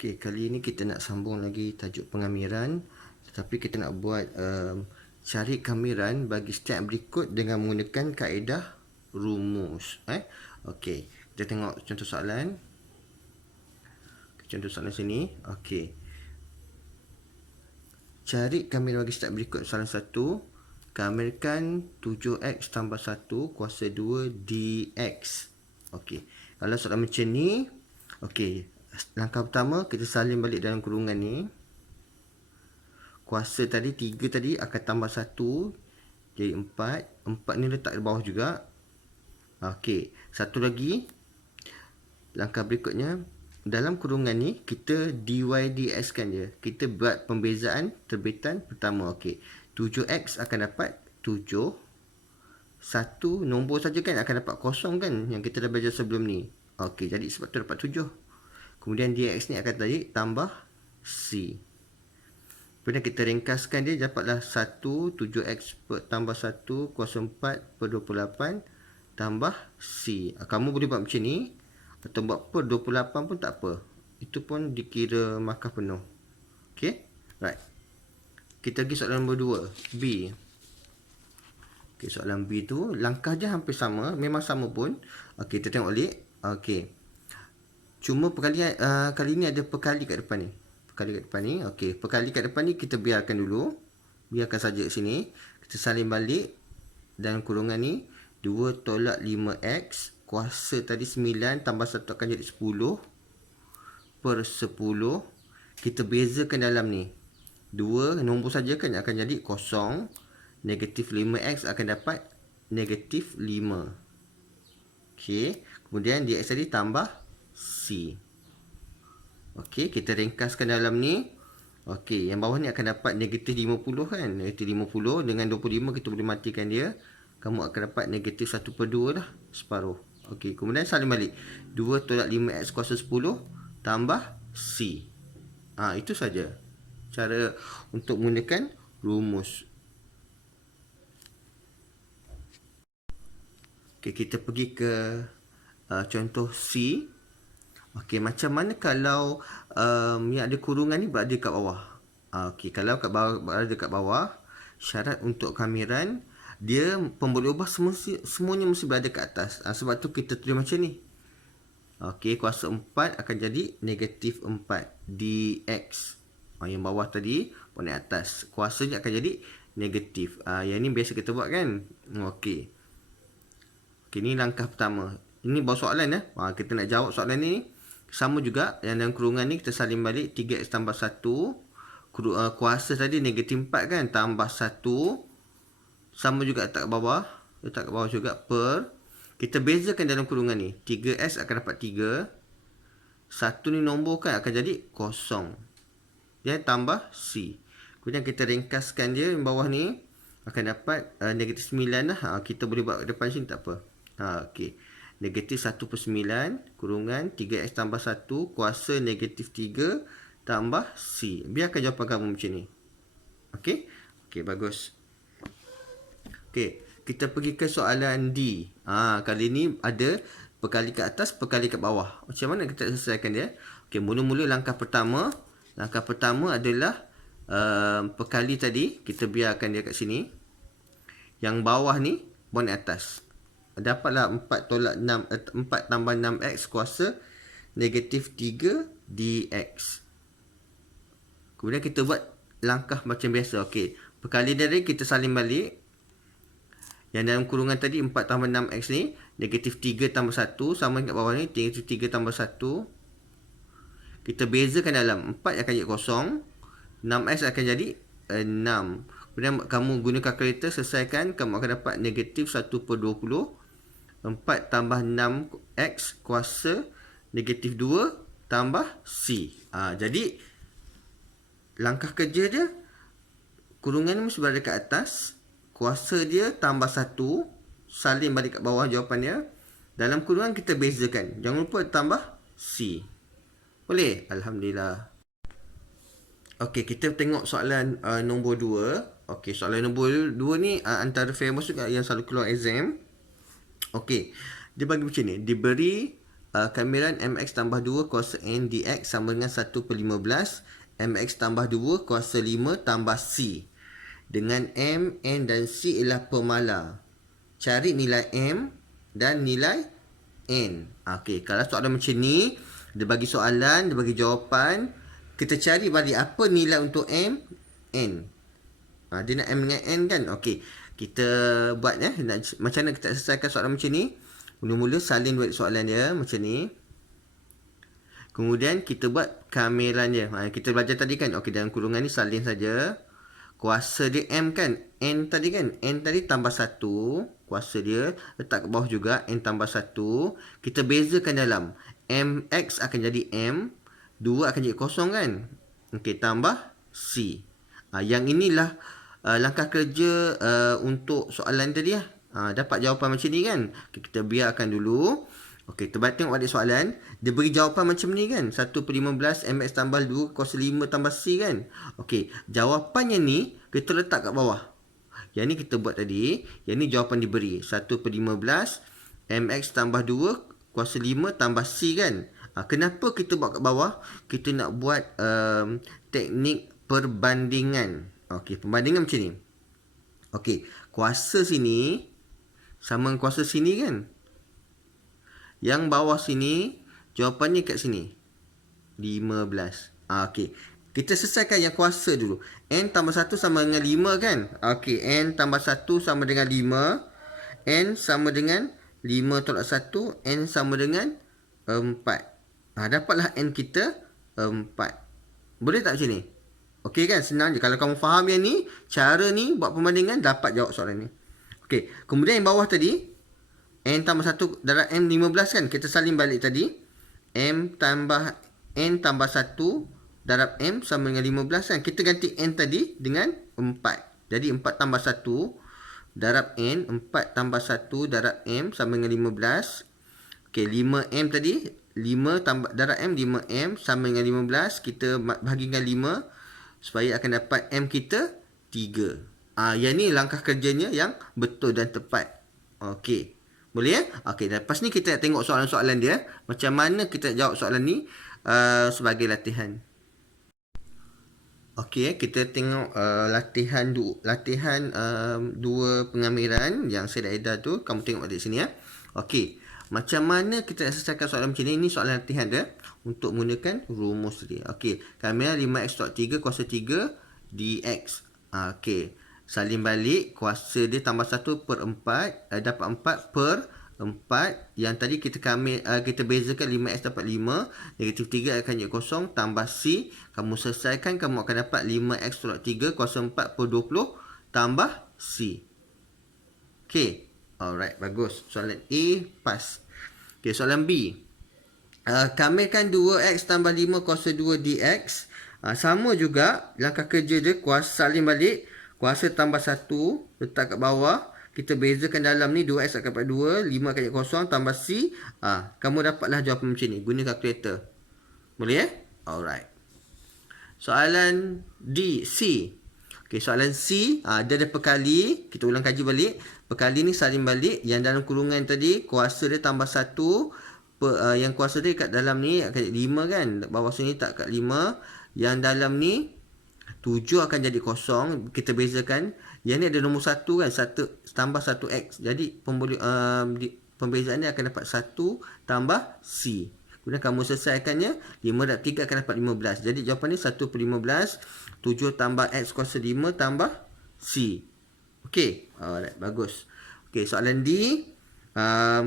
Okey, kali ini kita nak sambung lagi tajuk pengamiran, tetapi kita nak buat cari kamiran bagi step berikut dengan menggunakan kaedah rumus. Okey, kita tengok contoh soalan. Contoh soalan sini. Okey. Cari kamiran bagi step berikut. Soalan 1. Kamirkan 7x tambah 1 kuasa 2 dx. Okey. Kalau soalan macam ni, okey, langkah pertama kita salin balik dalam kurungan ni. Kuasa tadi 3 tadi akan tambah 1 jadi 4. 4 ni letak di bawah juga. Okey, satu lagi. Langkah berikutnya, dalam kurungan ni kita dy dx kan je. Kita buat pembezaan terbitan pertama. Okey, 7x akan dapat 7. 1 nombor saja kan akan dapat kosong kan, yang kita dah belajar sebelum ni. Okey, jadi sebab tu dapat 7. Kemudian dx ni akan tadi tambah c. Kemudian kita ringkaskan dia, dapatlah 1 7x tambah 1 kuasa 4 per 28 tambah c. Kamu boleh buat macam ni atau buat per 28 pun tak apa. Itu pun dikira markah penuh. Okey, right. Kita pergi soalan nombor 2, B. Okey, soalan B tu langkah dia hampir sama, memang sama pun. Okey, kita tengok balik. Okey. Cuma perkalian kali ni ada perkali kat depan ni. Perkali kat depan ni. Okey, perkali kat depan ni kita biarkan dulu. Biarkan saja kat sini. Kita salin balik dalam kurungan ni. 2 tolak 5x. Kuasa tadi 9 tambah 1 akan jadi 10 per 10. Kita bezakan dalam ni. 2 nombor saja kan akan jadi kosong. Negatif 5x akan dapat negatif 5. Okey. Kemudian dx tadi tambah c. Okey, kita ringkaskan dalam ni. Okey, yang bawah ni akan dapat negatif 50 kan. Negatif 50 dengan 25 kita boleh matikan dia. Kamu akan dapat negatif 1 per 2 lah. Separuh. Okey, kemudian salin balik. 2 tolak 5x kuasa 10 tambah c. Itu saja cara untuk menggunakan rumus. Okey, kita pergi ke contoh C. Okey, macam mana kalau yang ada kurungan ni berada kat bawah? Okey, kalau berada kat bawah, syarat untuk kamiran dia pemboleh ubah semuanya mesti berada kat atas. Sebab tu kita tulis macam ni. Okey, kuasa 4 akan jadi negatif 4 dx. Yang bawah tadi pun naik atas. Kuasanya akan jadi negatif. Yang ni biasa kita buat kan. Okey. Okey, ni langkah pertama. Ini bawah soalan kita nak jawab soalan ni. Sama juga yang dalam kurungan ni kita salin balik 3x tambah 1. Kuasa tadi negatif 4 kan, tambah 1. Sama juga letak kat bawah. Letak kat bawah juga per. Kita bezakan dalam kurungan ni. 3x akan dapat 3. 1 ni nombor kan akan jadi kosong. Dia tambah c. Kemudian kita ringkaskan dia yang bawah ni. Akan dapat negatif 9 lah. Kita boleh buat depan sini tak apa. Okey. Negatif 1 per 9 kurungan 3x tambah 1 kuasa negatif 3 tambah c. Biarkan jawapan kamu macam ni. Okey. Okey, bagus. Okey, kita pergi ke soalan D. Kali ni ada perkali kat atas, perkali kat bawah. Macam mana kita selesaikan dia? Okey, mula-mula langkah pertama. Langkah pertama adalah perkali tadi. Kita biarkan dia kat sini. Yang bawah ni buat naik atas. Dapatlah 4 tolak 6, 4 tambah 6x kuasa negatif 3 dx. Kemudian kita buat langkah macam biasa. Okey, perkali dari kita salin balik. Yang dalam kurungan tadi 4 tambah 6x ni negatif 3 tambah 1 sama kat bawah ni negatif 3 tambah 1. Kita bezakan dalam 4 akan jadi kosong. 6x akan jadi 6. Kemudian kamu guna kalkulator selesaikan, kamu akan dapat negatif 1 per 20. 4 tambah 6x kuasa negatif 2 tambah c. Jadi langkah kerja dia, kurungan ni mesti berada kat atas. Kuasa dia tambah 1. Salin balik kat bawah jawapan dia. Dalam kurungan kita bezakan. Jangan lupa tambah c. Boleh? Alhamdulillah. Okey, kita tengok soalan nombor 2. Okey, soalan nombor 2 ni antara famous juga yang selalu keluar exam. Okey, dia bagi macam ni. Diberi kamiran mx tambah 2 kuasa n dx sama dengan 1 per 15 mx tambah 2 kuasa 5 tambah c. Dengan m, n dan c ialah pemala. Cari nilai m dan nilai n. Okey, kalau soalan macam ni, dia bagi soalan, dia bagi jawapan, kita cari balik apa nilai untuk m, n. Dia nak m dengan n kan? Okey, kita buat macam mana kita selesaikan soalan macam ni. Mula-mula salin balik soalan dia macam ni. Kemudian kita buat kamiran dia. Kita belajar tadi kan. Okey, dalam kurungan ni salin saja. Kuasa dia M kan. N tadi kan. N tadi tambah 1. Kuasa dia. Letak ke bawah juga. N tambah 1. Kita bezakan dalam. MX akan jadi M. 2 akan jadi kosong kan. Okey, tambah C. Yang inilah langkah kerja untuk soalan tadi lah. Dapat jawapan macam ni kan. Kita biarkan dulu. Okey, kita tengok balik soalan. Dia beri jawapan macam ni kan. 1 per 15 mx tambah 2 kuasa 5 tambah c kan. Okey, jawapannya ni kita letak kat bawah. Yang ni kita buat tadi. Yang ni jawapan diberi. 1 per 15 mx tambah 2 kuasa 5 tambah c kan. Kenapa kita buat kat bawah? Kita nak buat teknik perbandingan. Okey, perbandingan macam ni. Okey, kuasa sini sama dengan kuasa sini kan. Yang bawah sini, jawapannya kat sini. 15. Okey. Kita selesaikan yang kuasa dulu. N tambah 1 sama dengan 5 kan? Okey. N tambah 1 sama dengan 5. N sama dengan 5 tolak 1. N sama dengan 4. Dapatlah N kita 4. Boleh tak macam ni? Okey kan? Senang je. Kalau kamu faham yang ni, cara ni buat perbandingan, dapat jawab soalan ni. Okey. Kemudian yang bawah tadi, N tambah 1 darab M 15 kan. Kita salin balik tadi. N tambah 1 darab M sama dengan 15 kan. Kita ganti N tadi dengan 4. Jadi 4 tambah 1 darab N. 4 tambah 1 darab M sama dengan 15. Okey, 5M tadi. 5 tambah darab M, 5M sama dengan 15. Kita bahagikan 5. Supaya akan dapat M kita 3. Yang ni langkah kerjanya yang betul dan tepat. Okey. Boleh ya? Okey, lepas ni kita nak tengok soalan-soalan dia. Macam mana kita jawab soalan ni sebagai latihan. Okey, kita tengok latihan dua pengamiran yang saya dah edar tu. Kamu tengok di sini ya. Okey, macam mana kita nak selesaikan soalan macam ni? Ini soalan latihan dia untuk menggunakan rumus tadi. Okey, kamiran 5x.3 kuasa 3 dx. Okey. Salin balik, kuasa dia tambah 1 per 4, dapat 4 per 4. Yang tadi kita bezakan 5x dapat 5, negatif 3 akan jadi kosong, tambah c. Kamu selesaikan, kamu akan dapat 5x tolak 3 kuasa 4 per 20, tambah c. Okay, alright, bagus. Soalan A, pass. Okay, soalan B. Kamirkan 2x tambah 5 kuasa 2 dx. Sama juga, langkah kerja dia, kuasa salin balik. Kuasa tambah 1, letak kat bawah. Kita bezakan dalam ni 2x akan dapat 2, 5 akan jadi kosong, tambah c. Kamu dapatlah jawapan macam ni. Guna kalkulator. Boleh Alright. Soalan D, C. Okay, soalan C, dia ada perkali. Kita ulang kaji balik. Perkali ni salin balik. Yang dalam kurungan tadi, kuasa dia tambah 1. Yang kuasa dia kat dalam ni akan jadi 5 kan. Bawah sini tak kat 5. Yang dalam ni 7 akan jadi kosong. Kita bezakan. Yang ni ada nombor 1 kan. 1 tambah 1x. Jadi pembezaan ni akan dapat 1 tambah c. Kemudian kamu selesaikannya. 5 darab 3 akan dapat 15. Jadi jawapan ni 1 per 15. 7 tambah x kuasa 5 tambah c. Okey. Alright. Bagus. Okey. Soalan D.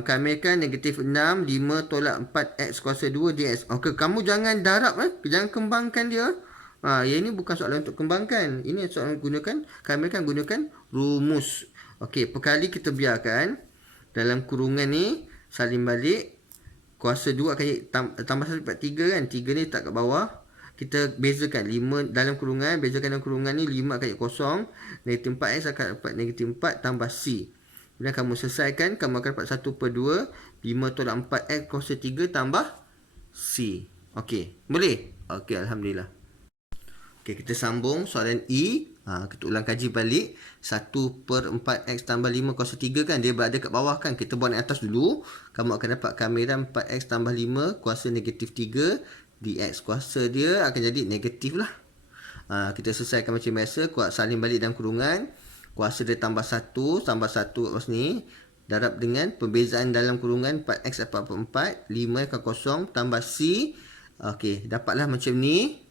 Kamirkan negatif 6. 5 tolak 4x kuasa 2 dx. Okey. Kamu jangan darab. Jangan kembangkan dia. Yang ini bukan soalan untuk kembangkan. Ini soalan gunakan, kamirkan gunakan rumus. Okey, perkali kita biarkan. Dalam kurungan ni, salin balik. Kuasa 2 akan tambah 1 dapat 3 kan. 3 ni tak kat bawah. Kita bezakan 5 dalam kurungan. Bezakan dalam kurungan ni 5 akan jadi kosong. Negatif 4x akan dapat negatif 4 tambah c. Kemudian kamu selesaikan. Kamu akan dapat 1 per 2. 5 tolak 4x kuasa 3 tambah c. Okey, boleh? Okey, Alhamdulillah. Okey, kita sambung soalan E. Kita ulang kaji balik. 1/4x tambah 5 kuasa 3 kan. Dia berada kat bawah kan. Kita buat naik atas dulu. Kamu akan dapat kamiran 4x tambah 5 kuasa negatif 3 dx. Kuasa dia akan jadi negatif lah. Kita selesaikan macam biasa. Kuat salin balik dalam kurungan. Kuasa dia tambah 1 kat sini. Darab dengan perbezaan dalam kurungan 4x dapat 4, 5 akan kosong tambah C. Okey, dapatlah macam ni.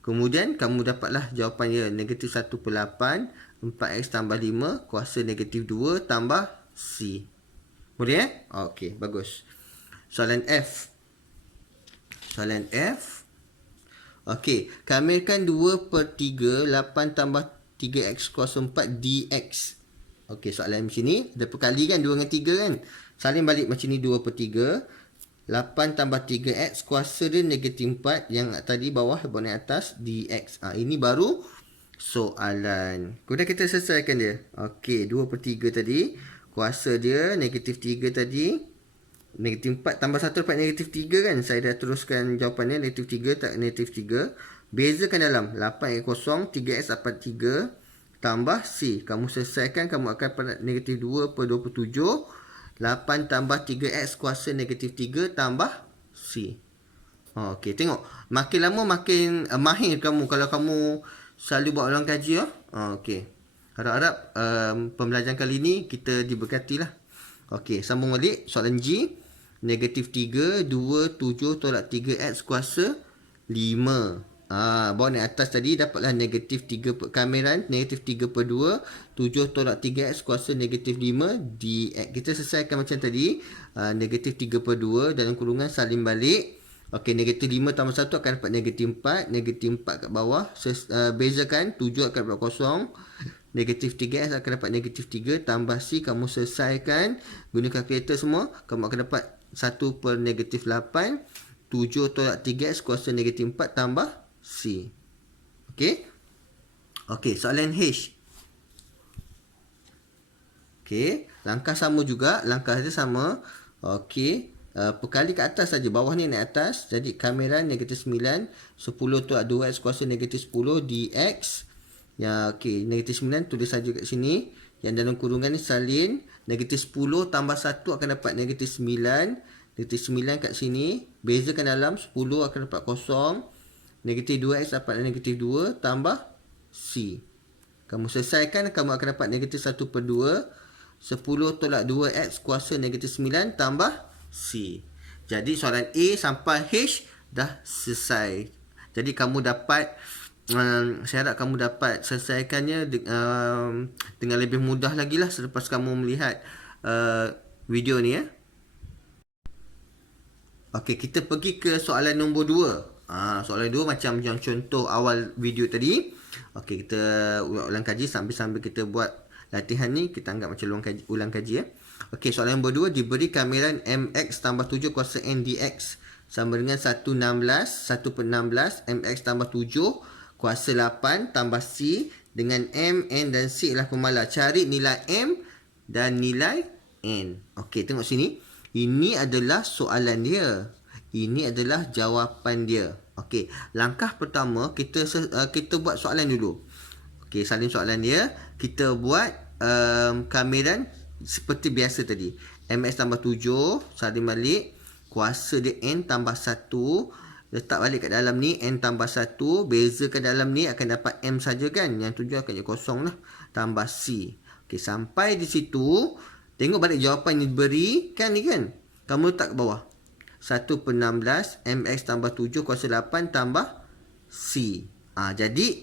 Kemudian kamu dapatlah jawapannya negatif 1/8 4x tambah 5 kuasa negatif 2 tambah C. Boleh Okey, bagus. Soalan F. Okey, kamilkan 2/3 8 tambah 3x kuasa 4 dx. Okey, soalan macam ni. Ada perkali kan 2 dengan 3 kan. Salin balik macam ni 2/3. 8 tambah 3x kuasa dia negatif 4. Yang tadi bawah buat naik atas dx. Ini baru soalan. Kemudian kita selesaikan dia. Okey, 2/3 tadi. Kuasa dia negatif 3 tadi. Negatif 4 tambah 1 dapat negatif 3 kan. Saya dah teruskan jawapannya. Negatif 3 tak negatif 3. Bezakan dalam 8 kosong 3x dapat 3 tambah C. Kamu selesaikan, kamu akan dapat negatif 2/27. 8 tambah 3x kuasa negatif 3 tambah C. Okey, tengok. Makin lama makin mahir kamu kalau kamu selalu buat ulang kaji. Okey. Harap-harap pembelajaran kali ni kita diberkati lah. Okey, sambung balik. Soalan G. Negatif 3, 2, 7 tolak 3x kuasa 5. Bawah naik atas tadi dapatlah negatif 3 kamiran negatif 3/2 7 tolak 3x kuasa negatif 5 dx. Kita selesaikan macam tadi. Negatif 3/2 dalam kurungan salin balik. Okey, negatif 5 tambah 1 akan dapat negatif 4. Negatif 4 kat bawah. Bezakan 7 akan dapat kosong. Negatif 3x akan dapat negatif 3 tambah C. Kamu selesaikan guna kalkulator semua. Kamu akan dapat 1/-8. 7 tolak 3x kuasa negatif 4 tambah C. Okey. Okey, soalan H. Okey, langkah sama juga. Langkah dia sama. Okey. Perkali kat atas saja. Bawah ni naik atas. Jadi kamiran negatif 9. 10 tolak 2x kuasa negatif 10 dx. Okey, negatif 9 tulis saja kat sini. Yang dalam kurungan ni salin. Negatif 10 tambah 1 akan dapat negatif 9. Negatif 9 kat sini. Bezakan dalam 10 akan dapat kosong. Negatif 2x dapat negatif 2 tambah C. Kamu selesaikan, kamu akan dapat negatif 1/2. 10 tolak 2x kuasa negatif 9 tambah C. Jadi soalan A sampai H dah selesai. Jadi kamu dapat, saya harap kamu dapat selesaikannya dengan lebih mudah lagi lah selepas kamu melihat video ni Okey, kita pergi ke soalan nombor 2. Soalan 2 macam yang contoh awal video tadi. Okey, kita ulang kaji sambil kita buat latihan ni. Kita anggap macam ulang kaji Okey, soalan nombor 2. Diberi kamiran mx tambah 7 kuasa n dx sama dengan 1/16 mx tambah 7 kuasa 8 tambah c dengan m, n dan c adalah pemalar. Cari nilai m dan nilai n. Okey, tengok sini. Ini adalah soalan dia. Ini adalah jawapan dia. Okey, langkah pertama kita buat soalan dulu. Okey, salin soalan dia. Kita buat kamiran seperti biasa tadi. Mx tambah 7, salin balik. Kuasa dia n tambah 1. Letak balik kat dalam ni n tambah 1. Bezakan dalam ni akan dapat m saja kan. Yang 7 akan jadi kosong lah. Tambah c. Okey, sampai di situ. Tengok balik jawapan yang diberi kan ni kan. Kamu letak ke bawah. 1/16 mx tambah 7 kuasa 8 tambah c. Jadi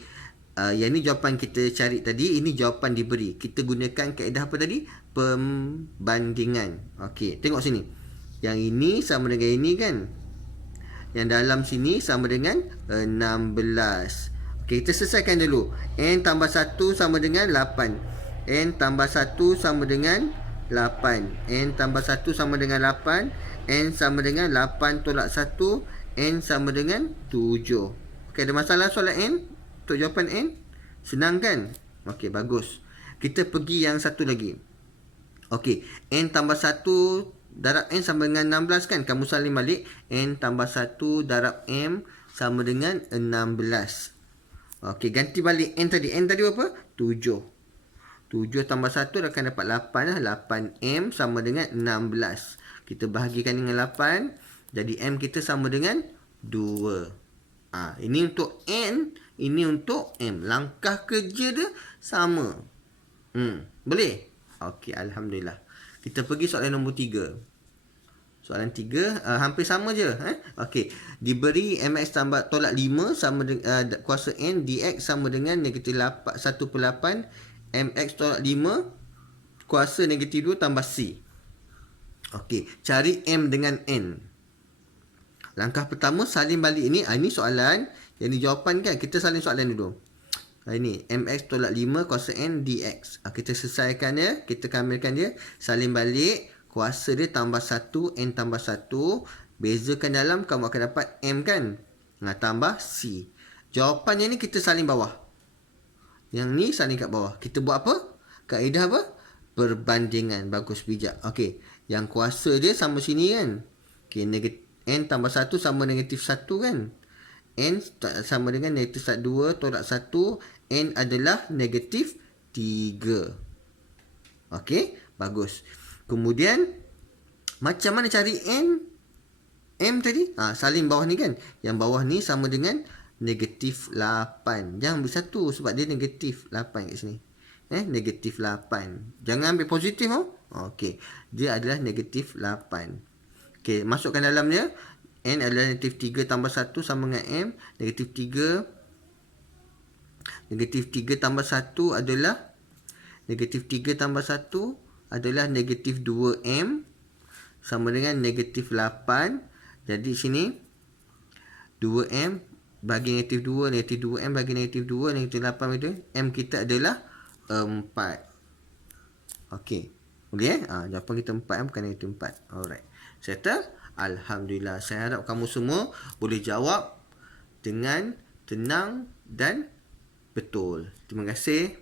yang ni jawapan kita cari tadi. Ini jawapan diberi. Kita gunakan kaedah apa tadi? Pembandingan. Okey, tengok sini. Yang ini sama dengan ini kan. Yang dalam sini sama dengan 16. Okey, kita selesaikan dulu. N tambah 1 sama dengan 8. N tambah 1 sama dengan 8. N tambah 1 sama dengan 8. N sama dengan 8 tolak 1. N sama dengan 7. Okey, ada masalah soalan N? Untuk jawapan N? Senang kan? Okey, bagus. Kita pergi yang satu lagi. Okey, N tambah 1 darab N sama dengan 16 kan? Kamu salin balik. N tambah 1 darab M sama dengan 16. Okey, ganti balik N tadi. N tadi berapa? 7. 7 tambah 1 akan dapat 8 lah. 8M sama dengan 16. Kita bahagikan dengan 8. Jadi M kita sama dengan 2. Ini untuk N. Ini untuk M. Langkah kerja dia sama. Boleh? Okey, Alhamdulillah. Kita pergi soalan nombor 3. Soalan 3 hampir sama je. Okey. Diberi MX tambah tolak 5 sama dengan kuasa N dx sama dengan negatif 1/8 MX tolak 5 kuasa negatif 2 tambah C. Okey. Cari M dengan N. Langkah pertama salin balik ini. Ini soalan. Yang ni jawapan kan. Kita salin soalan dulu. Ini MX tolak 5 kuasa N dx. Kita selesaikan dia. Kita kamilkan dia. Salin balik. Kuasa dia tambah 1, N tambah 1. Bezakan dalam, kamu akan dapat M kan? Tambah C. Jawapannya ni kita salin bawah. Yang ni salin kat bawah. Kita buat apa? Kaedah apa? Perbandingan. Bagus, bijak. Okey. Yang kuasa dia sama sini kan? Okey, N tambah 1 sama negatif 1 kan? N sama dengan negatif 2 tolak 1. N adalah negatif 3. Okey, bagus. Kemudian, macam mana cari N? M tadi? Salin bawah ni kan? Yang bawah ni sama dengan negatif 8. Jangan ambil 1 sebab dia negatif 8 kat sini. Negatif 8. Jangan ambil positif tau. Okey. Dia adalah negatif 8. Okey, masukkan dalamnya. N adalah negatif 3 tambah 1 sama dengan M. Negatif 3. Negatif 3 tambah 1 adalah negatif 3 tambah 1 adalah negatif 2M sama dengan negatif 8. Jadi sini 2M bagi negatif 2, negatif 2M bagi negatif 2, negatif 8 itu. M kita adalah 4. Okey. Boleh jawapan kita 4 bukan negatif 4. Alright. Settle? Alhamdulillah. Saya harap kamu semua boleh jawab dengan tenang dan betul. Terima kasih.